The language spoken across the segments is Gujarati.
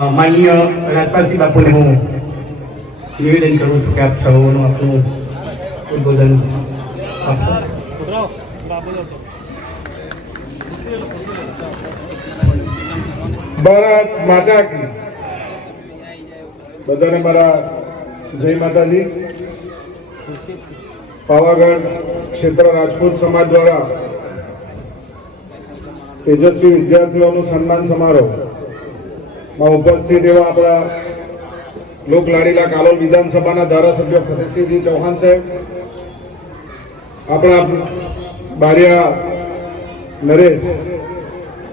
માનનીય રાજપાલસિંહ બાપુને હું નિવેદન કરું છું કે આપ સૌનું આપણું ઉદ્બોધન આપો. ભારત માતા કી. બધાને મારા જય માતાજી. પાવાગઢ ક્ષેત્ર રાજપૂત સમાજ દ્વારા તેજસ્વી વિદ્યાર્થીઓનું સન્માન સમારોહ માં ઉપસ્થિત એવા આપણા લોકલાડીલા કાલોલ વિધાનસભાના ધારાસભ્ય ફતેહસિંહજી ચૌહાણ સાહેબ, આપણા બારિયા નરેશ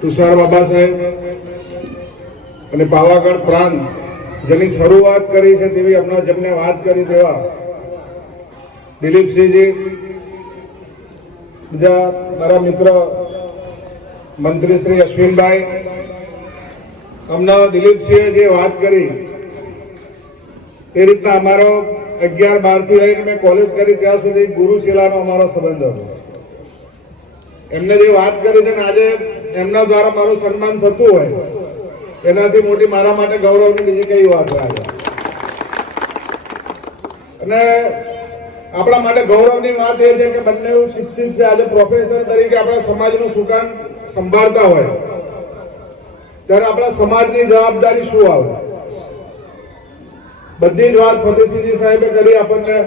તુષાર બાબા સાહેબ અને પાવાગઢ પ્રાંત જેની શરૂઆત કરી છે તેવી હમણાં જેમને વાત કરી તેવા દિલીપસિંહજી, બીજા મારા મિત્ર મંત્રી શ્રી અશ્વિનભાઈ, હમણાં દિલીપસિંહે જે વાત કરી એ રીતના અમારો 11-12 થી લઈને મેં કોલેજ કરી ત્યાં સુધી ગુરુ શિલાનો અમારો સંબંધ હતો. એમને જે વાત કરી છે ને આજે એમના દ્વારા મારું સન્માન થતું હોય એનાથી મોટી મારા માટે ગૌરવની બીજી કઈ વાત હોય આજે. અને આપણા માટે ગૌરવની વાત એ છે કે બંને શિક્ષિત છે, આજે પ્રોફેસર તરીકે આપણા સમાજનું સુકાન સંભાળતા હોય ત્યારે આપણા સમાજની જવાબદારી શું આવે? બધી જ વાત ફતેહસિંહજી સાહેબે કરી, આપણને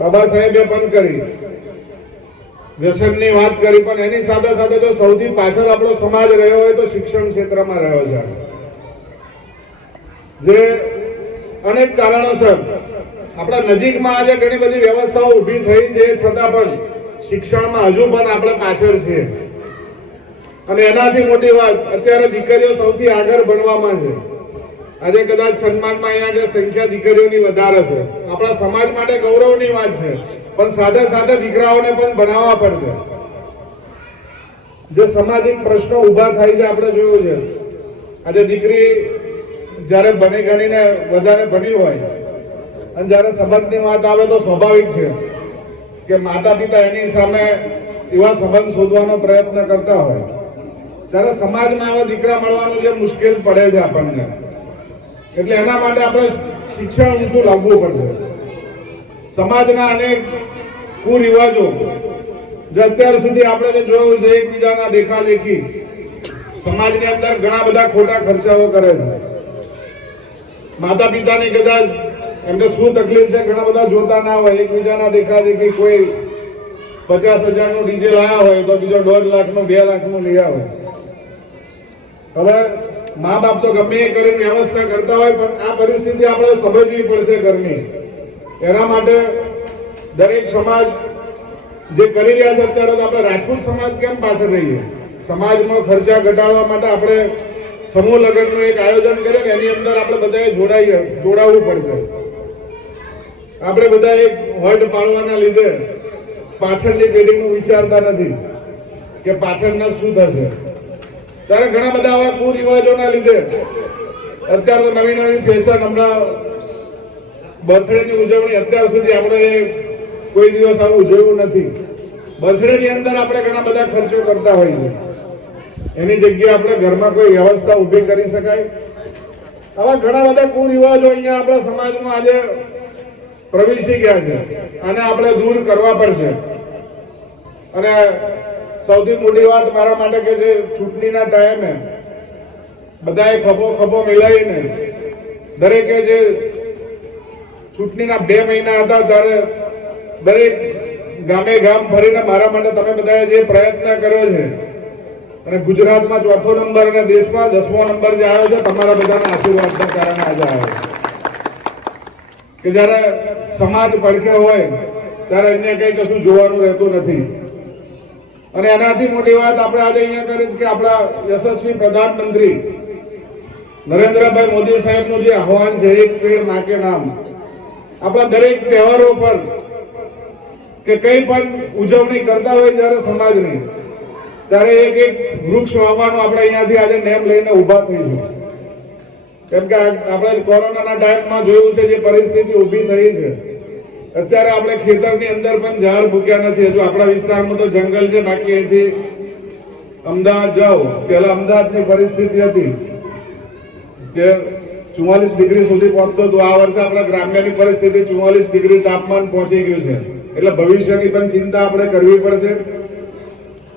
બાબા સાહેબે પણ કરી, વ્યસનની વાત કરી, પણ એની સાથે સાથે જો સૌથી પાછળ આપણો સમાજ રહ્યો હોય તો શિક્ષણ ક્ષેત્રમાં રહ્યો છે. જે અનેક કારણોસર આપણા નજીકમાં આજે ઘણી બધી વ્યવસ્થાઓ ઊભી થઈ છે, છતાં પણ શિક્ષણમાં હજુ પણ આપણે પાછળ છીએ. અને એનાથી મોટી વાત અત્યારે દીકરીઓ સૌથી આગળ ભણવામાં છે. આજે કદાચ સન્માનમાં અહીંયા સંખ્યા દીકરીઓની વધારે છે, આપણા સમાજ માટે ગૌરવની વાત છે, પણ સાથે સાથે દીકરાઓને પણ ભણાવવા પડશે. જે સામાજિક પ્રશ્નો ઊભા થાય છે આપણે જોયું છે. આજે દીકરી જ્યારે ભણી ગણીને વધારે ભણી હોય અને જ્યારે સંબંધની વાત આવે તો સ્વાભાવિક છે કે માતા પિતા એની સામે એવા સંબંધ શોધવાનો પ્રયત્ન કરતા હોય ત્યારે સમાજમાં આવા દીકરા મળવાનું જે મુશ્કેલ પડે છે આપણને, એટલે એના માટે આપણે શિક્ષણ ઊંચું લાવવું પડશે. સમાજના અનેક કુરિવાજો જે અત્યાર સુધી આપણે જે જોયું છે, એકબીજાના દેખાદેખી, સમાજની અંદર ઘણા બધા ખોટા ખર્ચાઓ કરે છે. માતા પિતાની કદાચ એમને શું તકલીફ છે ઘણા બધા જોતા ના હોય, એકબીજાના દેખાદેખી કોઈ 50,000 ડીજે લાયા હોય તો બીજો 1.5 લાખનું 2 લાખનું લઈ આવે. હવે મા બાપ તો ગમે એ કરીને વ્યવસ્થા કરતા હોય, પણ આ પરિસ્થિતિ આપણે સમજવી પડશે ઘરની. એના માટે દરેક સમાજ જે કરી રહ્યા છે અત્યારે, તો આપણે રાજપૂત સમાજ કેમ પાછળ રહીએ? સમાજમાં ખર્ચા ઘટાડવા માટે આપણે સમૂહ લગ્નનું એક આયોજન કરીએ ને એની અંદર આપણે બધાએ જોડાવવું પડશે. આપણે બધા એક હટ પાડવાના લીધે પાછળની પેઢીનું વિચારતા નથી કે પાછળના શું થશે. ત્યારે ઘણા બધા આવા કુરિવાજોના લીધે અત્યારે તો નવી નવી ફેશન, હમણાં બર્થડેની ઉજવણી અત્યાર સુધી આપણે કોઈ દિવસ આવું ઉજવ્યું નથી. બર્થડેની અંદર આપણે ઘણા બધા ખર્ચો કરતા હોઈએ, એની જગ્યાએ આપણે ઘરમાં કોઈ વ્યવસ્થા ઊભી કરી શકાય. આવા ઘણા બધા કુરિવાજો અહીંયા આપણા સમાજમાં આજે પ્રવેશી ગયા છે, અને આપણે દૂર કરવા પડશે. અને સૌથી મોટી વાત મારા માટે કે જે ચૂંટણીના ટાઈમે બધાએ ખભો મિલાવીને દરેકે જે ચૂંટણીના 2 મહિના હતા ત્યારે દરેક ગામે ગામ ફરીને મારા માટે તમે બધાએ જે પ્રયત્ન કર્યો છે, અને ગુજરાતમાં 4થો નંબર અને દેશમાં 10મો નંબર જે આવ્યો છે, તમારા બધાના આશીર્વાદના કારણે આજે આવ્યો. કે જ્યારે સમાજ પડખે હોય ત્યારે અન્ય કંઈ કશું જોવાનું રહેતું નથી. અને એનાથી મોટી વાત આપણે આજે અહીંયા કરી કે આપણા યશસ્વી પ્રધાનમંત્રી નરેન્દ્રભાઈ મોદી સાહેબનું જે આહવાન છે, એક પેડ માં કે નામ, આપણા દરેક તહેવારો પર કે કંઈ પણ ઉજવણી કરતા હોય જ્યારે સમાજની, ત્યારે એક વૃક્ષ વાવવાનું આપણે અહીંયાથી આજે નેમ લઈને ઊભા થઈશું. કેમ કે આપણે કોરોનાના ટાઈમમાં જોયું છે જે પરિસ્થિતિ ઊભી થઈ છે. અત્યારે આપણે ખેતરની અંદર પણ ઝાડ મૂક્યા નથી. હજુ આપણા વિસ્તારમાં તો જંગલ છે, બાકી અહીંથી અમદાવાદ જાઓ, પહેલા અમદાવાદની પરિસ્થિતિ હતી કે 44 ડિગ્રી સુધી પહોંચતો હતો. આ વર્ષે આપણા ગ્રામ્યની પરિસ્થિતિ 44 ડિગ્રી તાપમાન પહોંચી ગયું છે. એટલે ભવિષ્યની પણ ચિંતા આપણે કરવી પડશે.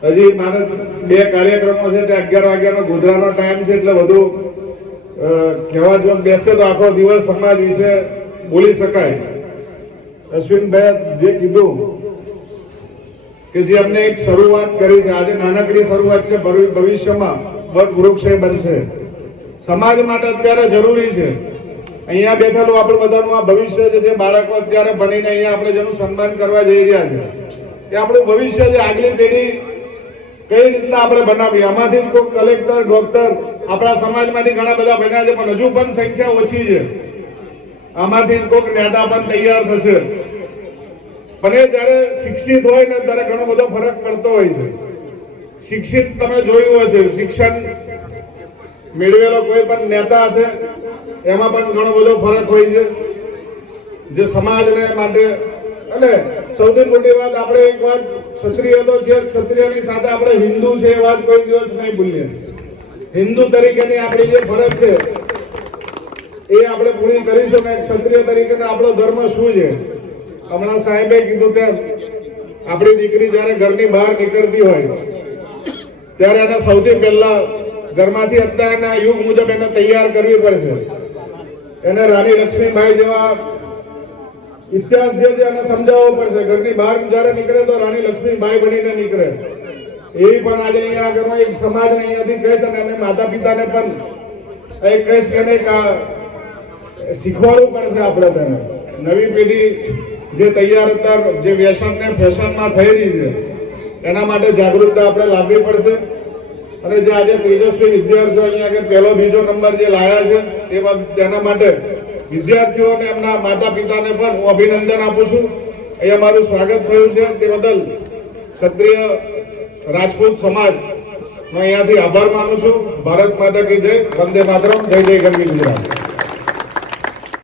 હજી મારે 2 કાર્યક્રમો છે, તે 11 વાગ્યાનો ગોધરાનો ટાઈમ છે, એટલે વધુ કહેવા જો બેસે તો આખો દિવસ સમાજ વિશે બોલી શકાય. અશ્વિનભાઈ જે કીધું કે જે અમને એક શરૂઆત કરી છે, આજે નાનકડી શરૂઆત છે, ભવિષ્યમાં વૃક્ષ બનશે. સમાજ માટે અત્યારે જરૂરી છે. અહીંયા બેઠેલું આપણું બધાનું આ ભવિષ્ય છે. જે બાળકો અત્યારે ભણીને અહીંયા આપણે જેનું સન્માન કરવા જઈ રહ્યા છે, એ આપણું ભવિષ્ય છે. આગલી પેઢી કઈ રીતના આપણે બનાવીએ. આમાંથી જ કોઈ કલેક્ટર, ડોક્ટર આપણા સમાજમાંથી ઘણા બધા બન્યા છે, પણ હજુ પણ સંખ્યા ઓછી છે. આમાંથી જ કોઈક નેતા પણ તૈયાર થશે. પણ એ જ્યારે શિક્ષિત હોય ને ત્યારે ઘણો બધો ફરક પડતો હોય છે. શિક્ષિત તમે જોયું હશે, શિક્ષણ મેળવેલો કોઈ પણ નેતા હશે, એમાં પણ ઘણો બધો ફરક હોય છે જે સમાજને માટે. અને સૌથી મોટી વાત, આપણે એક વાત, ક્ષત્રિય તો છે, ક્ષત્રિયની સાથે આપણે હિન્દુ છે, એ વાત કોઈ દિવસ નહીં ભૂલીએ. હિન્દુ તરીકેની આપણી જે ફરજ છે એ આપણે પૂરી કરીશું. ને ક્ષત્રિય તરીકેનો આપણો ધર્મ શું છે? હમણાં સાહેબે કીધું તેમ આપણી દીકરી જ્યારે ઘરની બહાર નીકળતી હોય ત્યારે એને સૌથી પહેલા ઘરમાંથી અત્યારના યુગ મુજબ એને તૈયાર કરવી પડશે. એને રાણી લક્ષ્મીબાઈ જેવા ઇતિહાસ જે છે એને સમજાવવો પડશે. ઘરની બહાર જ્યારે નીકળે તો રાણી લક્ષ્મીબાઈ બનીને નીકળે. એ પણ આજે અહીંયા આગળ એક સમાજને અહીંયાથી કહીશ, અને એમને માતા પિતાને પણ એ કહીશ કે એને શીખવાડવું પડશે. આપણે તેને નવી પેઢી જે તૈયાર અત્યારે જે વ્યસન ને ફેશનમાં થઈ રહી છે, એના માટે જાગૃતતા આપણે લાવવી પડશે. અને જે આજે તેજસ્વી વિદ્યાર્થીઓ અહીંયા આગળ પહેલો બીજો નંબર જે લાયા છે, તેના માટે વિદ્યાર્થીઓ અને એમના માતા પિતાને પણ હું અભિનંદન આપું છું. અહીંયા મારું સ્વાગત થયું છે, તે બદલ ક્ષત્રિય રાજપૂત સમાજ હું અહીંયાથી આભાર માનું છું. ભારત માતા કી જય. વંદે માતરમ. જય જય ગરવી ગુજરાત.